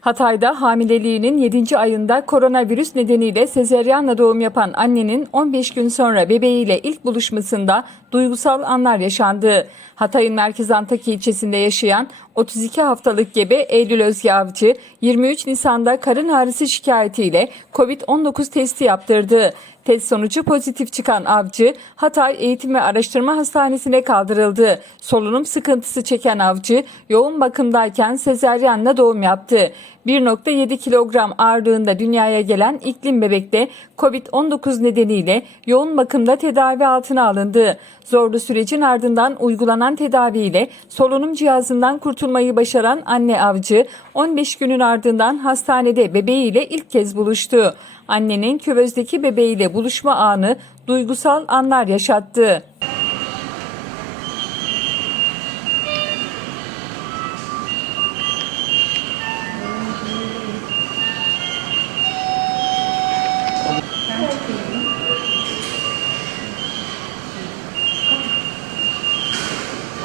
Hatay'da hamileliğinin 7. ayında koronavirüs nedeniyle sezeryanla doğum yapan annenin 15 gün sonra bebeğiyle ilk buluşmasında duygusal anlar yaşandı. Hatay'ın Merkez Antaki ilçesinde yaşayan 32 haftalık gebe Eylül Özge Avcı 23 Nisan'da karın ağrısı şikayetiyle COVID-19 testi yaptırdı. Test sonucu pozitif çıkan avcı Hatay Eğitim ve Araştırma Hastanesi'ne kaldırıldı. Solunum sıkıntısı çeken avcı yoğun bakımdayken sezeryanla doğum yaptı. 1.7 kilogram ağırlığında dünyaya gelen iklim bebekte COVID-19 nedeniyle yoğun bakımda tedavi altına alındı. Zorlu sürecin ardından uygulanan tedaviyle solunum cihazından kurtulmayı başaran anne avcı 15 günün ardından hastanede bebeğiyle ilk kez buluştu. Annenin küvezdeki bebeğiyle buluşma anı duygusal anlar yaşattı.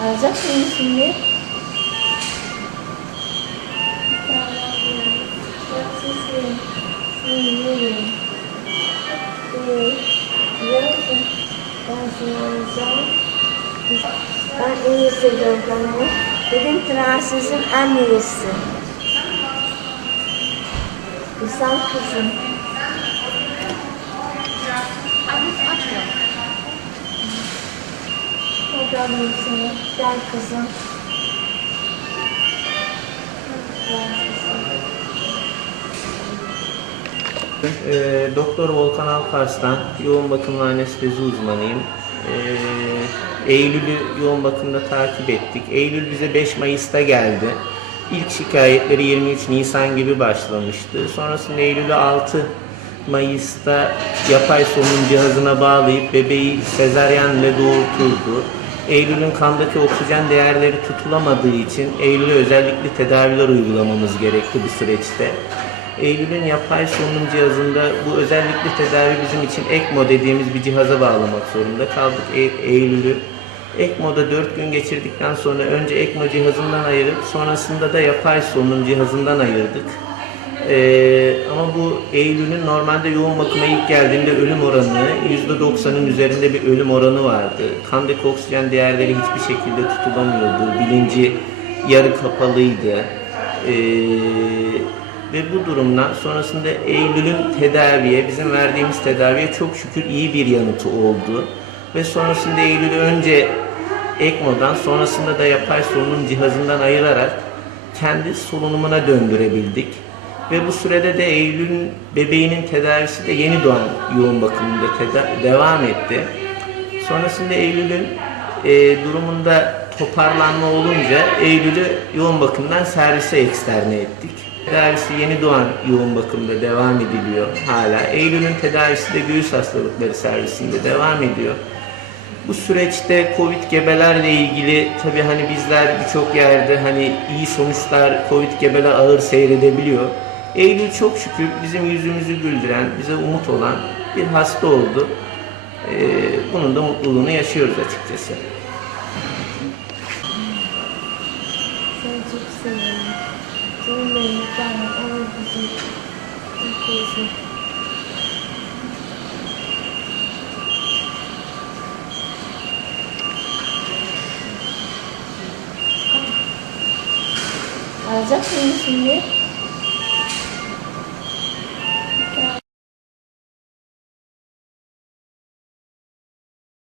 Alacak mıyım şimdi? Ben en iyisi doktorum. Dedim prensesin en iyisi. Güzel kızım. Alayım seni. Gel kızım. Ee, Doktor Volkan Alparslan, yoğun bakım ve anestezi uzmanıyım. Ee, Eylül'ü yoğun bakımda takip ettik. Eylül bize 5 Mayıs'ta geldi. İlk şikayetleri 23 Nisan gibi başlamıştı. Sonrasında Eylül'ü 6 Mayıs'ta yapay solunum cihazına bağlayıp bebeği sezaryenle doğurturdu. Eylül'ün kandaki oksijen değerleri tutulamadığı için Eylül'e özellikle tedaviler uygulamamız gerekti bu süreçte. Eylül'ün yapay solunum cihazında bu özellikle tedavi bizim için ECMO dediğimiz bir cihaza bağlamak zorunda kaldık. E- Eylül'ü ECMO'da 4 gün geçirdikten sonra önce ECMO cihazından ayırıp sonrasında da yapay solunum cihazından ayırdık. Ee, ama bu Eylül'ün normalde yoğun bakıma ilk geldiğinde ölüm oranı %90'ın üzerinde bir ölüm oranı vardı. Kandaki oksijen değerleri hiçbir şekilde tutulamıyordu. Bilinci yarı kapalıydı. Ee, ve bu durumdan sonrasında Eylül'ün tedaviye, bizim verdiğimiz tedaviye çok şükür iyi bir yanıtı oldu. Ve sonrasında Eylül'ü önce ECMO'dan sonrasında da yapay solunum cihazından ayırarak kendi solunumuna döndürebildik. Ve bu sürede de Eylül'ün bebeğinin tedavisi de yeni doğan yoğun bakımında devam etti. Sonrasında Eylül'ün e, durumunda toparlanma olunca Eylül'ü yoğun bakımdan servise eksterne ettik. Tedavisi yeni doğan yoğun bakımda devam ediliyor hala. Eylül'ün tedavisi de göğüs hastalıkları servisinde devam ediyor. Bu süreçte Covid gebelerle ilgili tabi hani bizler birçok yerde hani iyi sonuçlar Covid gebeler ağır seyredebiliyor. Eylül çok şükür bizim yüzümüzü güldüren, bize umut olan bir hasta oldu. Ee, bunun da mutluluğunu yaşıyoruz açıkçası. Seni çok seviyorum. Olur kızım. Kızım. Alacak mıyım şimdi?